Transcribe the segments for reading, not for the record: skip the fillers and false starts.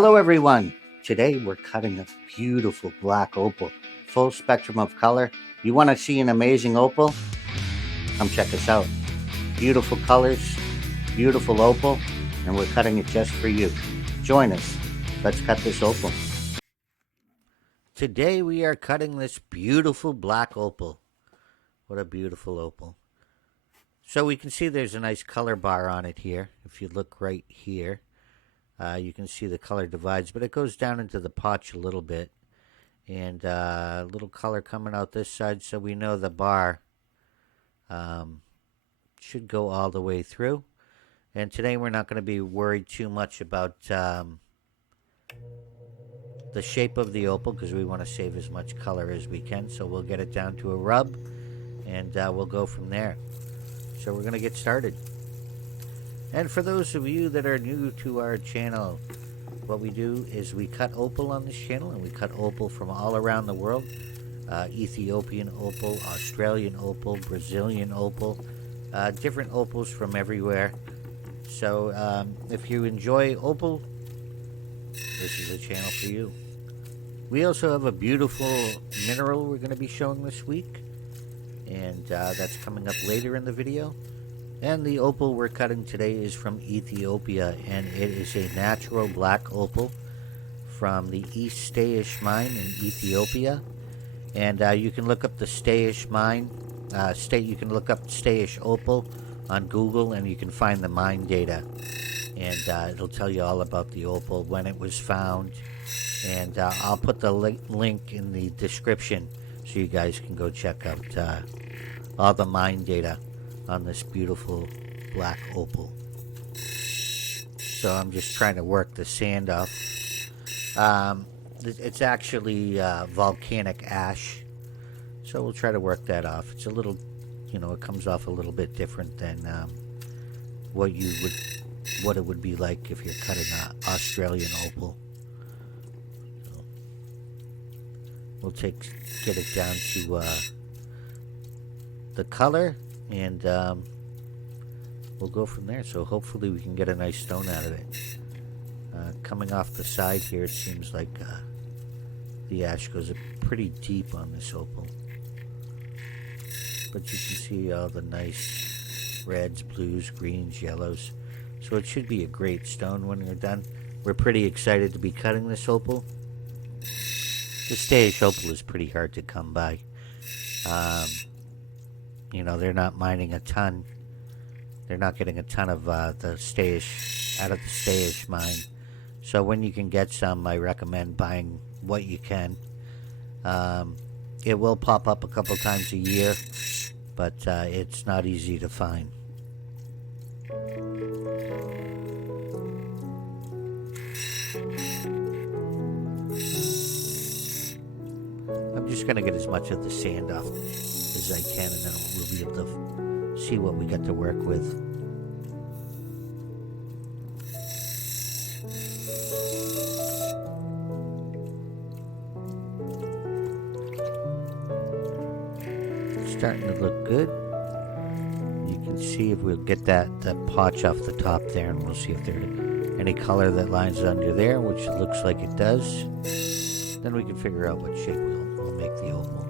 Hello everyone! Today we're cutting a beautiful black opal, full spectrum of color. You want to see an amazing opal? Come check us out. Beautiful colors, beautiful opal, and we're cutting it just for you. Join us. Let's cut this opal. Today we are cutting this beautiful black opal. What a beautiful opal. So we can see there's a nice color bar on it here. If you look right here, you can see the color divides, but it goes down into the potch a little bit. And a little color coming out this side, so we know the bar should go all the way through. And today we're not going to be worried too much about the shape of the opal because we want to save as much color as we can. So we'll get it down to a rub and we'll go from there. So we're going to get started. And for those of you that are new to our channel, what we do is we cut opal on this channel, and we cut opal from all around the world. Ethiopian opal, Australian opal, Brazilian opal, different opals from everywhere. So if you enjoy opal, this is a channel for you. We also have a beautiful mineral we're going to be showing this week, and that's coming up later in the video. And the opal we're cutting today is from Ethiopia, and it is a natural black opal from the East Stayish mine in Ethiopia. And you can look up the Stayish mine, you can look up Stayish opal on Google, and you can find the mine data. And it'll tell you all about the opal, when it was found. And I'll put the link in the description so you guys can go check out all the mine data on this beautiful black opal. So I'm just trying to work the sand off. It's actually volcanic ash, so we'll try to work that off. It's a little, it comes off a little bit different than what it would be like if you're cutting an Australian opal. So we'll get it down to the color, and we'll go from there. So hopefully we can get a nice stone out of it. Coming off the side here, it seems like the ash goes pretty deep on this opal. But you can see all the nice reds, blues, greens, yellows. So it should be a great stone when you're done. We're pretty excited to be cutting this opal. The Stayish opal is pretty hard to come by. They're not mining a ton. They're not getting a ton of the Stayish out of the Stayish mine. So when you can get some, I recommend buying what you can. It will pop up a couple times a year, but it's not easy to find. I'm just going to get as much of the sand off as I can, and then we'll be able to see what we got to work with. It's starting to look good. You can see if we'll get that potch off the top there, and we'll see if there's any color that lines under there, which it looks like it does. Then we can figure out what shape we'll make the opal.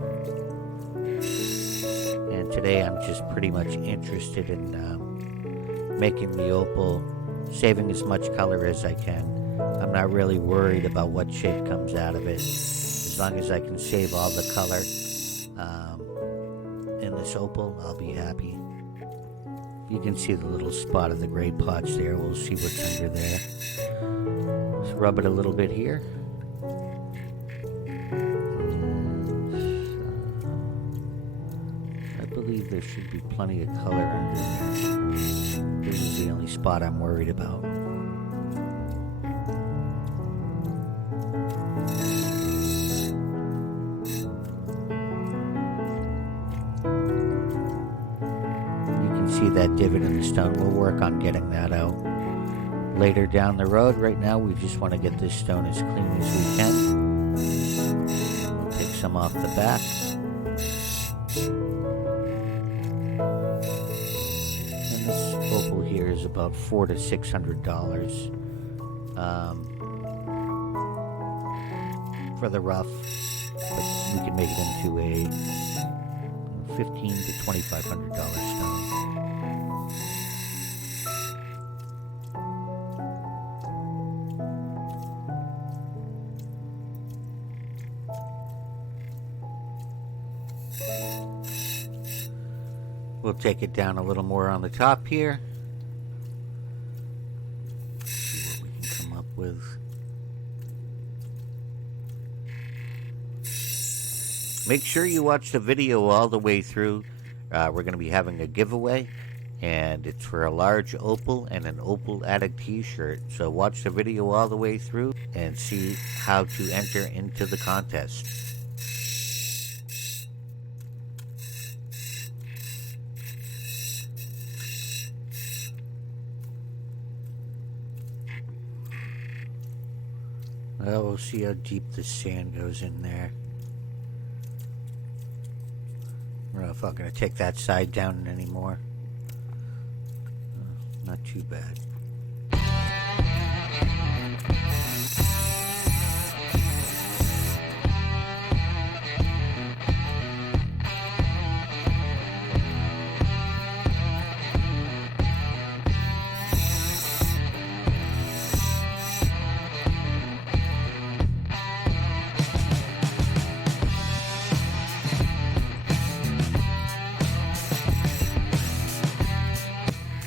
And today I'm just pretty much interested in making the opal, saving as much color as I can. I'm not really worried about what shape comes out of it. As long as I can save all the color in this opal, I'll be happy. You can see the little spot of the gray potch there. We'll see what's under there. Let's rub it a little bit here. I believe there should be plenty of color under there. This is the only spot I'm worried about. You can see that divot in the stone. We'll work on getting that out later down the road. Right now we just want to get this stone as clean as we can. We'll take some off the back. Opal here is about $400 to $600. for the rough, but we can make it into a $1,500 to $2,500 stone. We'll take it down a little more on the top here. See what we can come up with. Make sure you watch the video all the way through. We're going to be having a giveaway, and it's for a large opal and an opal addict t-shirt. So watch the video all the way through and see how to enter into the contest. Well, we'll see how deep the sand goes in there. I don't know if I'm going to take that side down anymore. Not too bad.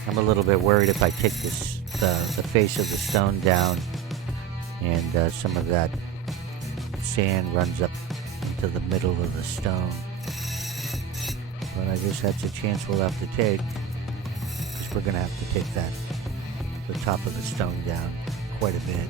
I'm a little bit worried if I take the face of the stone down and some of that sand runs up into the middle of the stone. But I guess that's a chance we'll have to take, because we're going to have to take the top of the stone down quite a bit.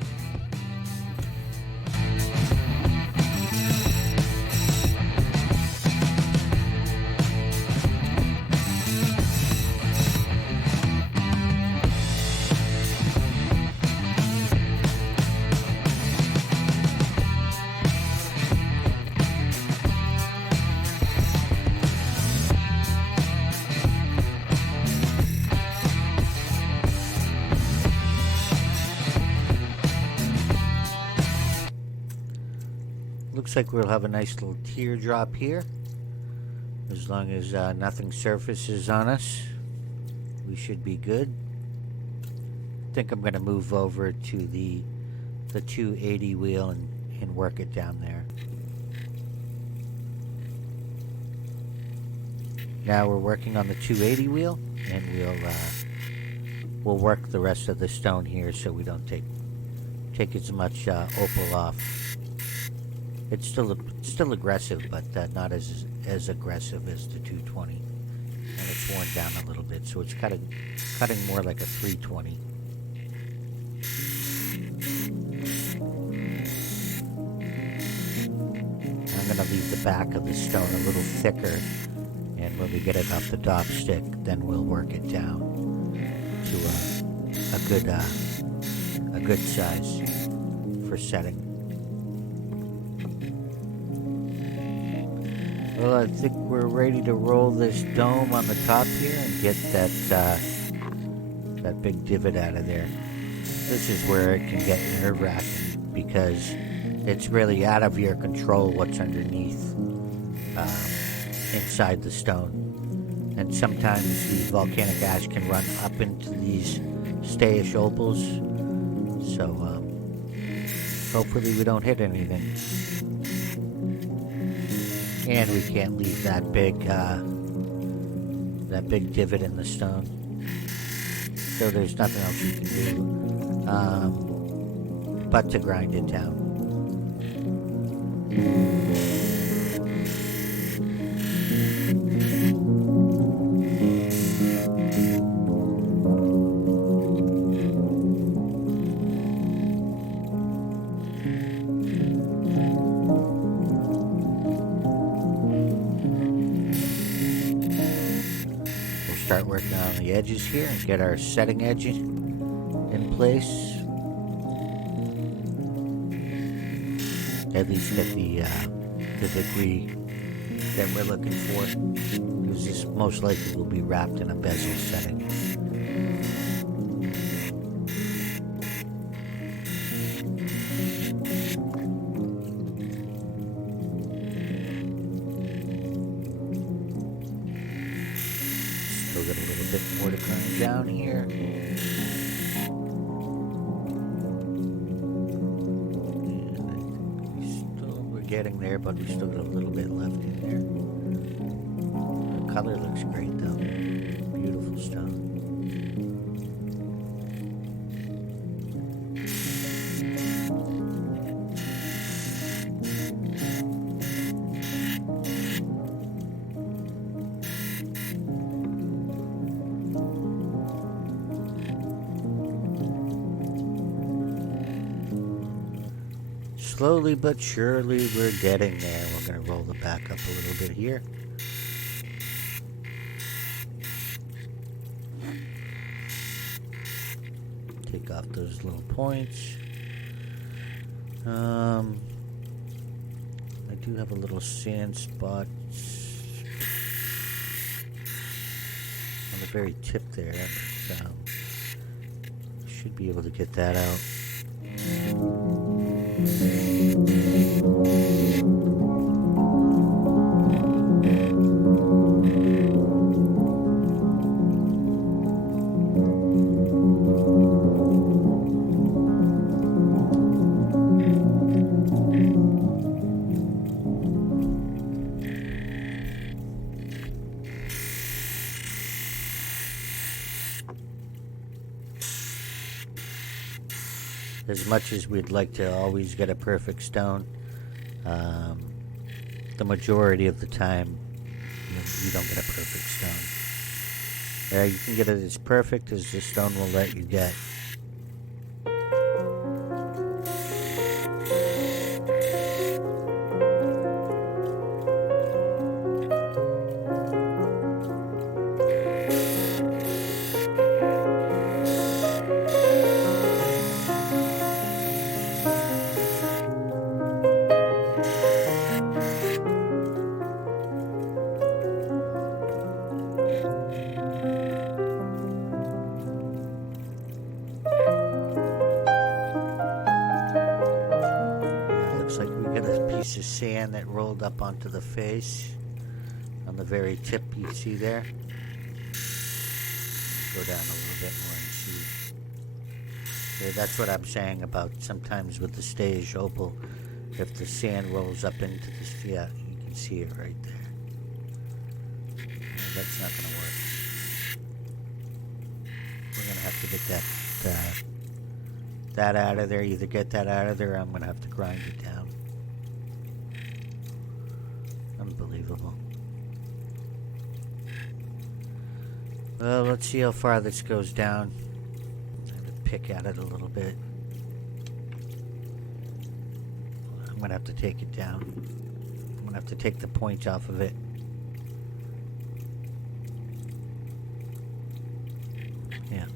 Looks like we'll have a nice little teardrop here. As long as nothing surfaces on us, we should be good. I think I'm going to move over to the 280 wheel and work it down there. Now we're working on the 280 wheel, and we'll work the rest of the stone here so we don't take as much opal off. It's still aggressive, but not as aggressive as the 220, and it's worn down a little bit, so it's cutting more like a 320. I'm gonna leave the back of the stone a little thicker, and when we get it off the dop stick, then we'll work it down to a good size for setting. Well, I think we're ready to roll this dome on the top here and get that big divot out of there. This is where it can get nerve-wracking, because it's really out of your control what's underneath inside the stone. And sometimes the volcanic ash can run up into these stayish opals. So hopefully we don't hit anything. And we can't leave that big divot in the stone. So there's nothing else you can do but to grind it down. Start working on the edges here and get our setting edge in place. At least get the degree that we're looking for, because this most likely will be wrapped in a bezel setting. bit more to grind down here. We're getting there, but we still got a little bit left in there. The color looks great though. Beautiful stone. Slowly but surely we're getting there. We're going to roll the back up a little bit here. Take off those little points. I do have a little sand spot on the very tip there. So should be able to get that out. As much as we'd like to always get a perfect stone, the majority of the time, you don't get a perfect stone. You can get it as perfect as the stone will let you get. Of sand that rolled up onto the face on the very tip you see there. Go down a little bit more and see. Yeah, that's what I'm saying about sometimes with the stage opal, if the sand rolls up into this, yeah, you can see it right there. That's not going to work. We're going to have to get that out of there. Either get that out of there or I'm going to have to grind it down. Unbelievable. Well, let's see how far this goes down. I'm going to pick at it a little bit. I'm going to have to take it down. I'm going to have to take the point off of it. Yeah.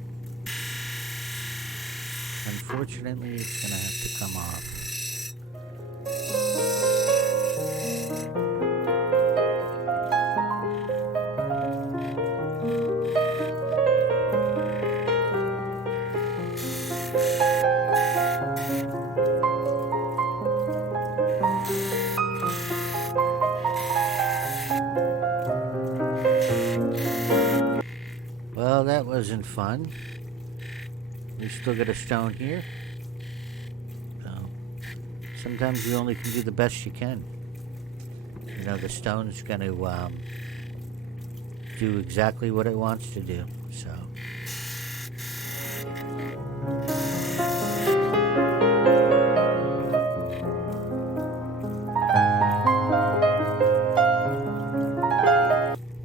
Unfortunately, it's going to have to come off. Well, that wasn't fun. We still got a stone here. So, sometimes you only can do the best you can. You know, the stone's going to do exactly what it wants to do. So.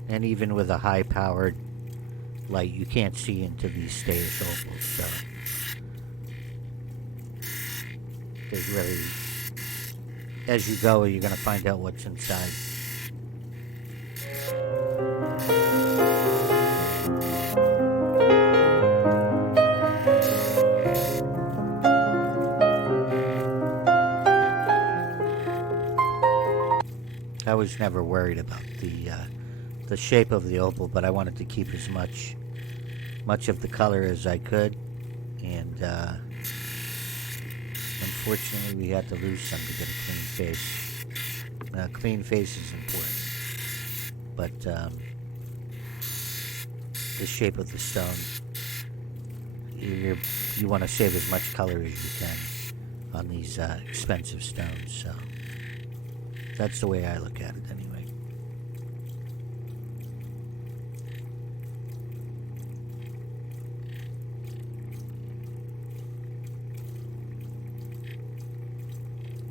And even with a high-powered light, you can't see into these stage opals, so there's really, as you go, you're going to find out what's inside. I was never worried about the shape of the opal, but I wanted to keep as much of the color as I could, and unfortunately we had to lose some to get a clean face. Clean face is important, but the shape of the stone. You want to save as much color as you can on these expensive stones. So that's the way I look at it anyway.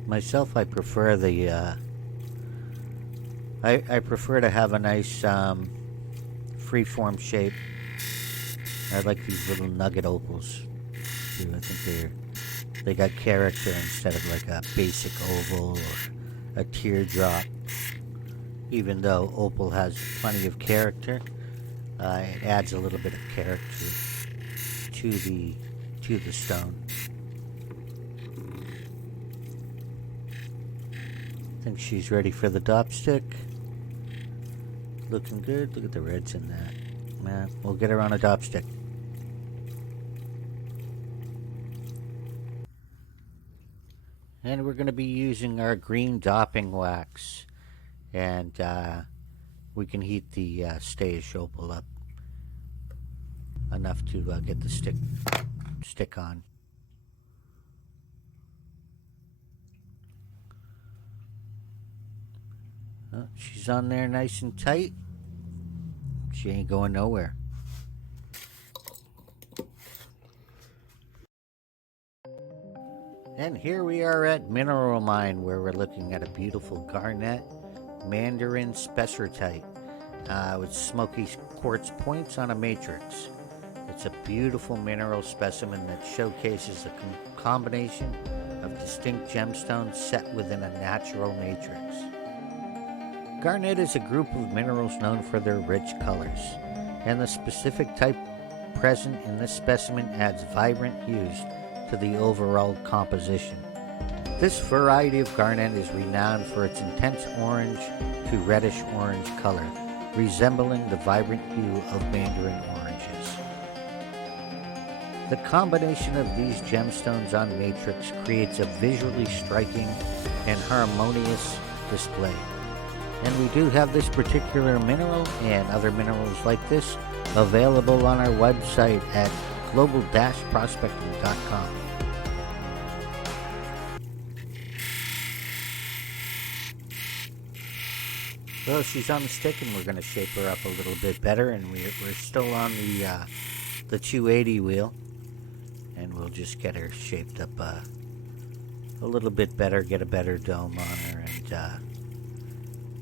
Myself, I prefer the I prefer to have a nice free-form shape. I like these little nugget opals too. I think they got character instead of like a basic oval or a teardrop. Even though opal has plenty of character, it adds a little bit of character to the stone. I think she's ready for the dopstick. Looking good. Look at the reds in that. Man, we'll get her on a dopstick. And we're going to be using our green dopping wax. And we can heat the stayish opal up enough to get the stick on. Oh, she's on there nice and tight. She ain't going nowhere. And here we are at Mineral Mine, where we're looking at a beautiful garnet mandarin spessartite with smoky quartz points on a matrix. It's a beautiful mineral specimen that showcases a combination of distinct gemstones set within a natural matrix. Garnet is a group of minerals known for their rich colors, and the specific type present in this specimen adds vibrant hues to the overall composition. This variety of garnet is renowned for its intense orange to reddish orange color, resembling the vibrant hue of mandarin oranges. The combination of these gemstones on matrix creates a visually striking and harmonious display. And we do have this particular mineral and other minerals like this available on our website at global-prospecting.com. Well, she's on the stick, and we're going to shape her up a little bit better, and we're still on the 280 wheel, and we'll just get her shaped up a little bit better, get a better dome on her, and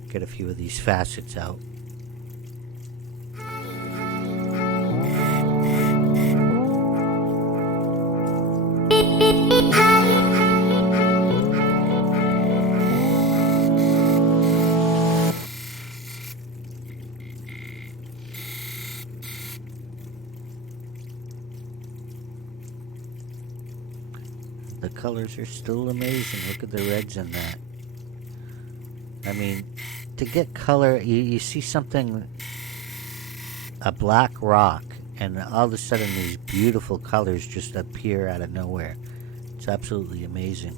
get a few of these facets out. The colors are still amazing. Look at the reds in that. I mean, to get color, you see something, a black rock, and all of a sudden these beautiful colors just appear out of nowhere. It's absolutely amazing.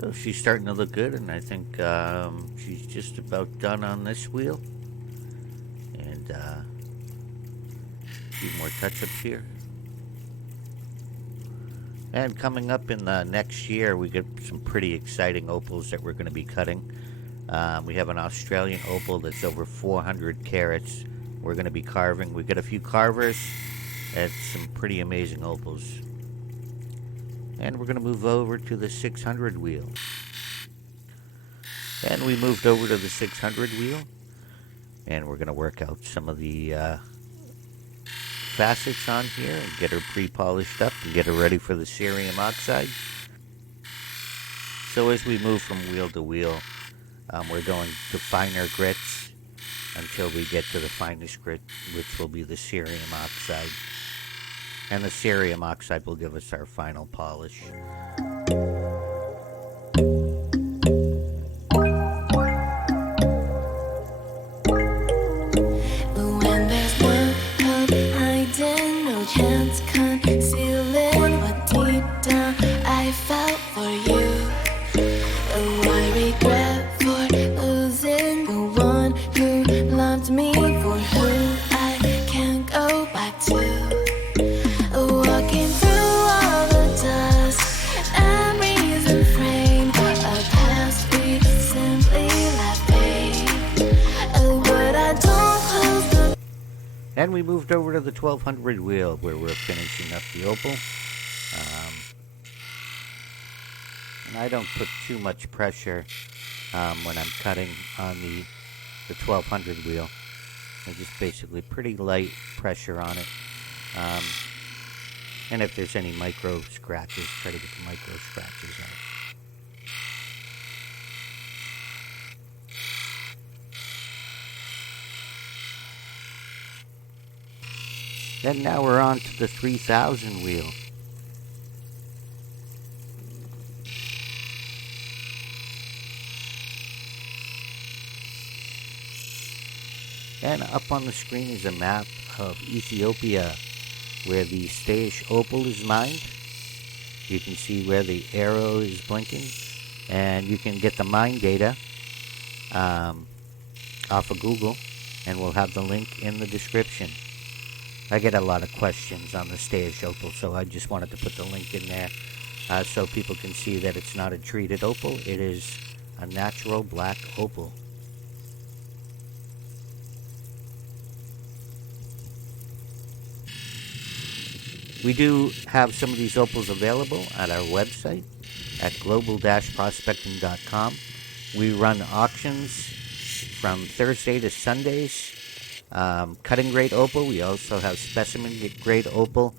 So she's starting to look good, and I think she's just about done on this wheel. And a few more touch-ups here. And coming up in the next year, we get some pretty exciting opals that we're going to be cutting. We have an Australian opal that's over 400 carats. We're going to be carving. We got a few carvers and some pretty amazing opals. And we're going to move over to the 600 wheel. And we moved over to the 600 wheel. And we're going to work out some of the facets on here and get her pre-polished up and get her ready for the cerium oxide. So as we move from wheel to wheel, we're going to finer grits until we get to the finest grit, which will be the cerium oxide. And the cerium oxide will give us our final polish. Chance concealing what deep down I felt for you. Oh, I regret for losing the one who loved me, for who I can't go back to. Walking through all the dust, memories and frame, a past we simply let fade. Oh, but I don't close the. And we moved over to the 1200 wheel where we're finishing up the opal. And I don't put too much pressure when I'm cutting on the 1200 wheel. I just basically pretty light pressure on it. And if there's any micro scratches, try to get the micro scratches out. Then now we're on to the 3000 wheel. And up on the screen is a map of Ethiopia where the Stayish opal is mined. You can see where the arrow is blinking, and you can get the mine data off of Google, and we'll have the link in the description. I get a lot of questions on the Stayish opal, so I just wanted to put the link in there so people can see that it's not a treated opal. It is a natural black opal. We do have some of these opals available at our website at global-prospecting.com. We run auctions from Thursday to Sundays. Cutting grade opal. We also have specimen grade opal.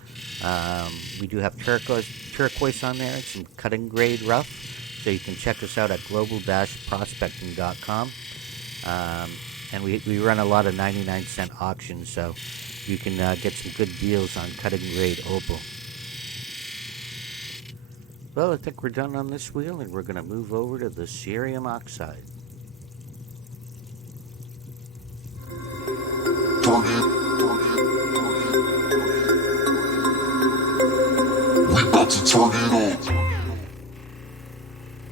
We do have turquoise on there and some cutting grade rough. So you can check us out at global-prospecting.com. And we run a lot of 99-cent auctions, so you can get some good deals on cutting grade opal. Well, I think we're done on this wheel, and we're going to move over to the cerium oxide.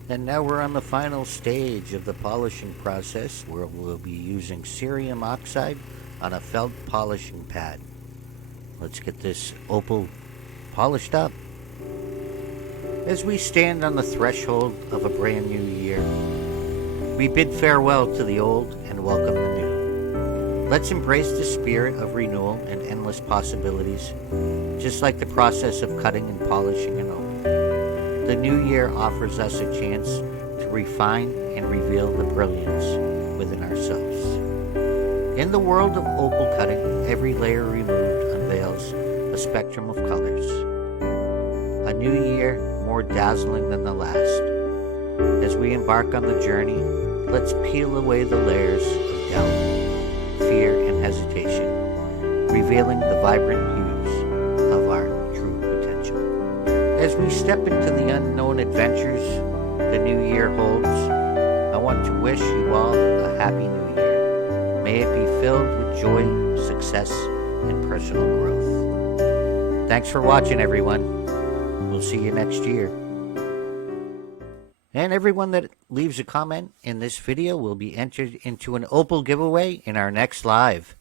And now we're on the final stage of the polishing process, where we'll be using cerium oxide on a felt polishing pad. Let's get this opal polished up. As we stand on the threshold of a brand new year, we bid farewell to the old and welcome the new. Let's embrace the spirit of renewal and endless possibilities, just like the process of cutting and polishing an opal. The new year offers us a chance to refine and reveal the brilliance within ourselves. In the world of opal cutting, every layer removed unveils a spectrum of colors. A new year more dazzling than the last. As we embark on the journey, let's peel away the layers of doubt, fear, and hesitation, revealing the vibrant hues of our true potential. As we step into the unknown adventures the new year holds, I want to wish you all a happy new year. May it be filled with joy, success, and personal growth. Thanks for watching, everyone. We'll see you next year. And everyone that leaves a comment in this video will be entered into an opal giveaway in our next live.